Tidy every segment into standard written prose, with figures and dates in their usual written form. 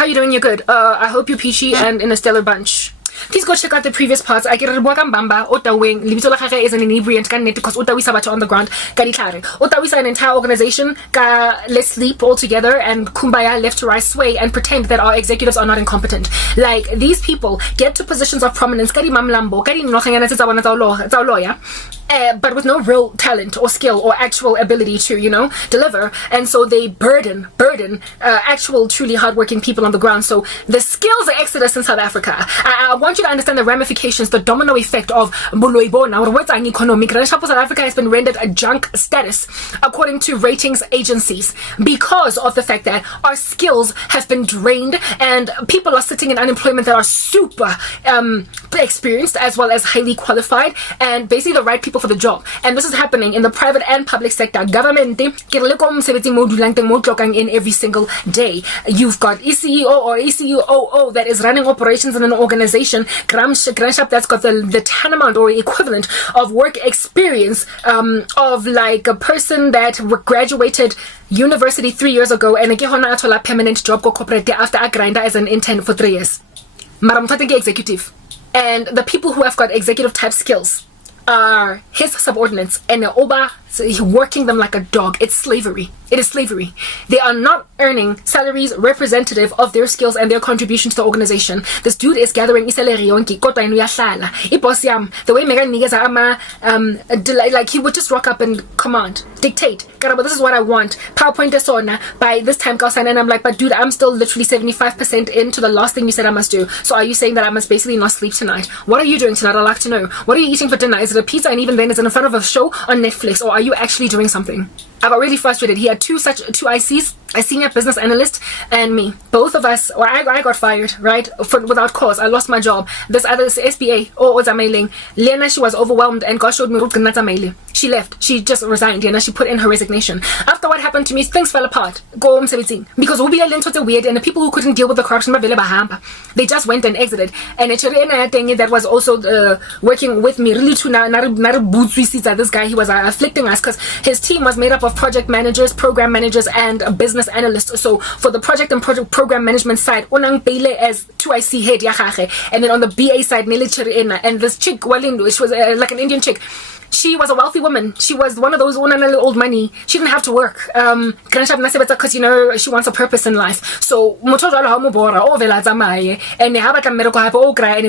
how you doing? You're good. I hope you're peachy and in a stellar bunch. Please go check out the previous parts. I get Bamba, Otawing, Libito Lagare is an inebriant candidate because Otawi Sabato on the ground, Kadikare. Otawi an entire organization, let's sleep all together and kumbaya left to right sway and pretend that our executives are not incompetent. Like, these people get to positions of prominence, Kadi Mamlambo, Kadi Nohangana lawyer. But with no real talent or skill or actual ability to, deliver. And so they burden actual, truly hardworking people on the ground. So the skills exodus in South Africa. I want you to understand the ramifications, the domino effect of Boloi. Now, what's economic? South Africa has been rendered a junk status according to ratings agencies because of the fact that our skills have been drained and people are sitting in unemployment that are super experienced as well as highly qualified and basically the right people for the job. And this is happening in the private and public sector. Government in every single day. You've got ECEO or ECEOO that is running operations in an organization, Granshap, that's got the tantamount or equivalent of work experience of like a person that graduated university 3 years ago and a permanent job corporate after a grinder as an intern for 3 years. Madam executive. And the people who have got executive type skills are his subordinates and Oba working them like a dog. It's slavery. It is slavery. They are not earning salaries representative of their skills and their contribution to the organization. This dude is gathering salary yonke kodwa inu yahlala. Iboss yam, the way Megan Nigeza like he would just rock up and command, dictate. But this is what I want. PowerPoint is on by this time, Kausan, and I'm like, but dude, I'm still literally 75% into the last thing you said I must do. So are you saying that I must basically not sleep tonight? What are you doing tonight? I'd like to know. What are you eating for dinner? Is it a pizza? And even then, is it in front of a show on Netflix? Or are you actually doing something? I got really frustrated. He had two ICs, a senior business analyst and me. Both of us, or I got fired, right? Without cause. I lost my job. This other SBA, Zamailing. Lena, she was overwhelmed and God showed me she left. She just resigned and she put in her resignation. After what happened to me, things fell apart. Go home 17. Because Ubia Lent was weird and the people who couldn't deal with the corruption they just went and exited. And that was also working with me really to this guy, he was afflicting us because his team was made up of project managers, program managers, and a business analyst. So for the project and program management side, Onang Pele as 2IC head, and then on the BA side, and this chick, which was like an Indian chick. She was a wealthy woman. She was one of those old money. She didn't have to work. Because she wants a purpose in life. So and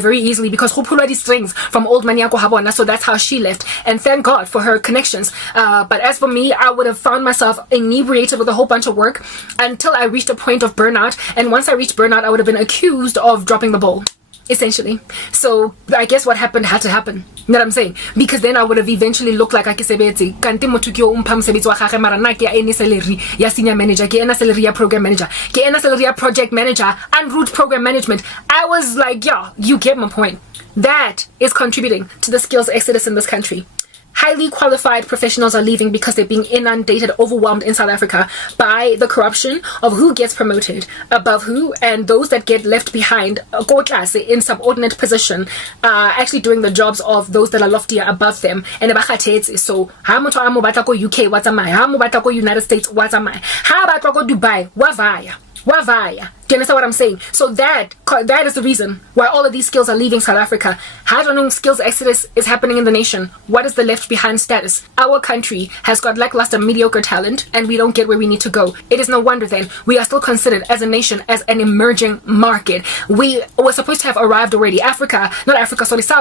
very easily because who pull these strings from old money. So that's how she left. And thank God for her connections. But as for me, I would have found myself inebriated with a whole bunch of work until I reached a point of burnout. And once I reached burnout, I would have been accused of dropping the ball. Essentially. So I guess what happened had to happen. You know what I'm saying? Because then I would have eventually looked like Akisebeti. Kante motukyo umpamsebeti wa kage mara na ke ene salary ya senior manager, ke ena salary ya program manager, ke ena salary ya project manager, and root program management. I was like, yeah, you get my point. That is contributing to the skills exodus in this country. Highly qualified professionals are leaving because they're being inundated, overwhelmed in South Africa by the corruption of who gets promoted above who, and those that get left behind in subordinate position actually doing the jobs of those that are loftier above them. And so how much UK, what's am I? How much United States, what's am I? How about Dubai? Wavaya. Do you understand what I'm saying? So that is the reason why all of these skills are leaving South Africa. How skills exodus is happening in the nation? What is the left behind status? Our country has got lackluster, mediocre talent, and we don't get where we need to go. It is no wonder then we are still considered as a nation as an emerging market. We were supposed to have arrived already. South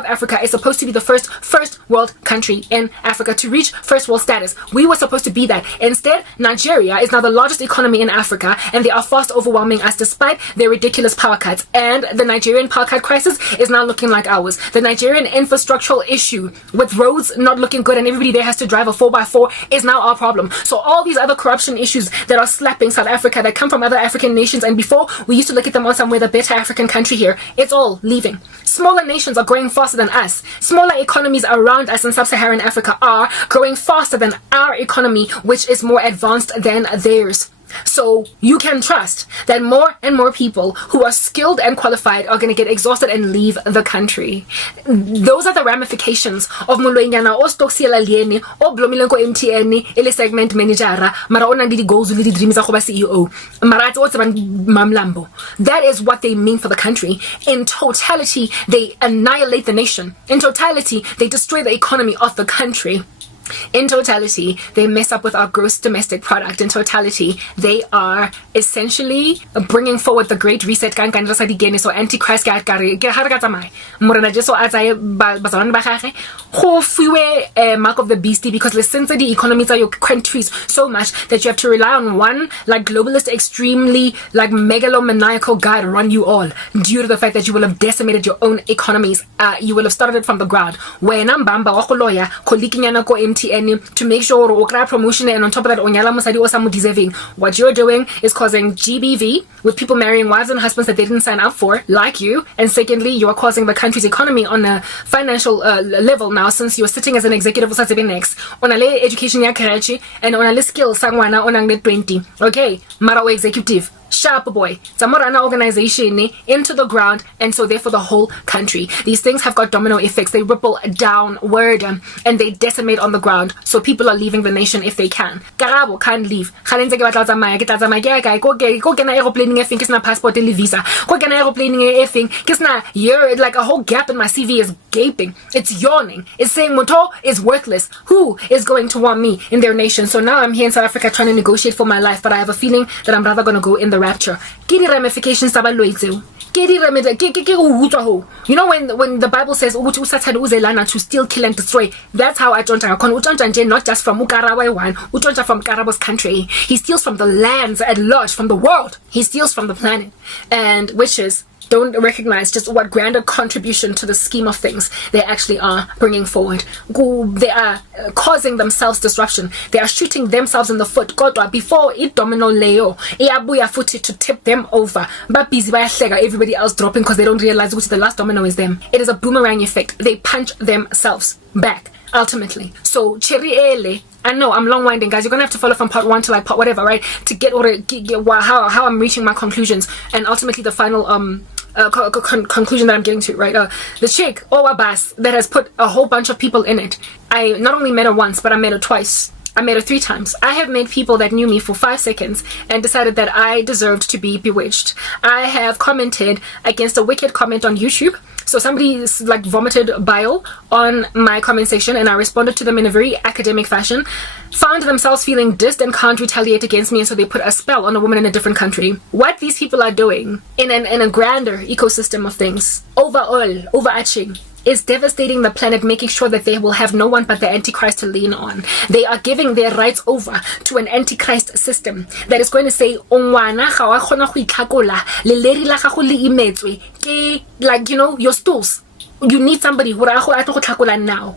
Africa is supposed to be the first world country in Africa to reach first world status. We were supposed to be that. Instead, Nigeria is now the largest economy in Africa, and they are fast overwhelming us despite their ridiculous power cuts. And the Nigerian power cut crisis is now looking like ours. The Nigerian infrastructural issue with roads not looking good and everybody there has to drive a 4x4 is now our problem. So all these other corruption issues that are slapping South Africa that come from other African nations, and before we used to look at them as somewhere the better African country here, it's all leaving. Smaller nations are growing faster than us. Smaller economies around us in sub-Saharan Africa are growing faster than our economy, which is more advanced than theirs. So you can trust that more and more people who are skilled and qualified are going to get exhausted and leave the country. Those are the ramifications of Moloinyana o stoksiela liene o blomileng ko MTN ele segment manager mara o nang le goals le di dreams tsa go ba CEO mara tse o tsebang mamlambo. That is what they mean for the country. In totality, they annihilate the nation. In totality, they destroy the economy of the country. In totality, they mess up with our gross domestic product. In totality, they are essentially bringing forward the Great Reset. So Antichrist mark of the beastie, because the sense the economies of your countries so much that you have to rely on one like globalist, extremely like megalomaniacal guy to run you all, due to the fact that you will have decimated your own economies. You will have started it from the ground. When I'm bamba to make sure okra promotion, and on top of that onyala musadi o samu deserving. What you're doing is causing GBV with people marrying wives and husbands that they didn't sign up for, like you. And secondly, you are causing the country's economy on a financial level now, since you're sitting as an executive of next on a education ya karachi and on a skill sangwana on 20. Okay, marawa executive sharp boy Zamorana organization into the ground, and so therefore the whole country. These things have got domino effects. They ripple downward and they decimate on the ground. So people are leaving the nation if they can. Karabo can't leave. Go get aeroplane if na passport and visa. Go get aeroplane if na year, like a whole gap in my CV is gaping. It's yawning. It's saying Moto is worthless. Who is going to want me in their nation? So now I'm here in South Africa trying to negotiate for my life, but I have a feeling that I'm rather gonna go in the rapture. Get the ramifications of you know, when the Bible says to steal, kill and destroy, that's how I don't not just from Ukarawa one, from Karabo's country. He steals from the lands at large, from the world. He steals from the planet. And witches don't recognize just what grander contribution to the scheme of things they actually are bringing forward. They are causing themselves disruption. They are shooting themselves in the foot. Before it domino leo, footed to tip them over. But busy by everybody else dropping because they don't realize which the last domino is them. It is a boomerang effect. They punch themselves back ultimately. So cherry ele. I know I'm long winding, guys. You're gonna have to follow from part 1 to like part whatever, right? To get how I'm reaching my conclusions and ultimately the final conclusion that I'm getting to, right? The chick, Abbas, that has put a whole bunch of people in it. I not only met her once, but I met her twice. I met her 3 times. I have met people that knew me for 5 seconds and decided that I deserved to be bewitched. I have commented against a wicked comment on YouTube. So somebody like vomited bile on my comment section and I responded to them in a very academic fashion, found themselves feeling dissed and can't retaliate against me, and so they put a spell on a woman in a different country. What these people are doing in a grander ecosystem of things, overall, overarching, is devastating the planet, making sure that they will have no one but the Antichrist to lean on. They are giving their rights over to an Antichrist system that is going to say, like, you know, your stools. You need somebody now.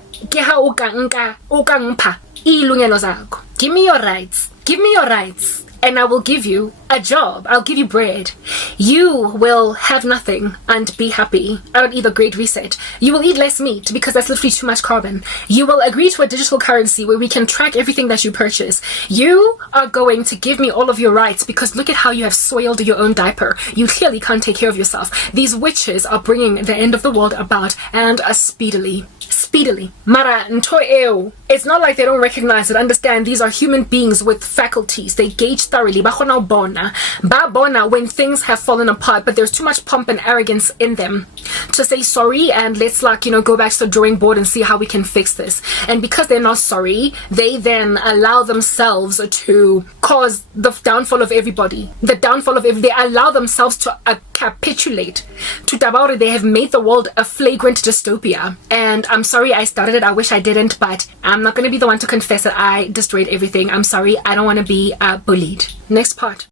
Give me your rights. Give me your rights. And I will give you a job. I'll give you bread. You will have nothing and be happy. I would either Great Reset. You will eat less meat because that's literally too much carbon. You will agree to a digital currency where we can track everything that you purchase. You are going to give me all of your rights because look at how you have soiled your own diaper. You clearly can't take care of yourself. These witches are bringing the end of the world about, and speedily. Mara ntoeo. It's not like they don't recognize it. Understand, these are human beings with faculties. They gauge thoroughly. Ba bona when things have fallen apart, but there's too much pomp and arrogance in them to say sorry and let's like, you know, go back to the drawing board and see how we can fix this. And because they're not sorry, they then allow themselves to cause the downfall of everybody. They allow themselves to capitulate to Tabauri. They have made the world a flagrant dystopia. And I'm sorry I started it. I wish I didn't, but I'm not going to be the one to confess that I destroyed everything. I'm sorry. I don't want to be bullied. Next part.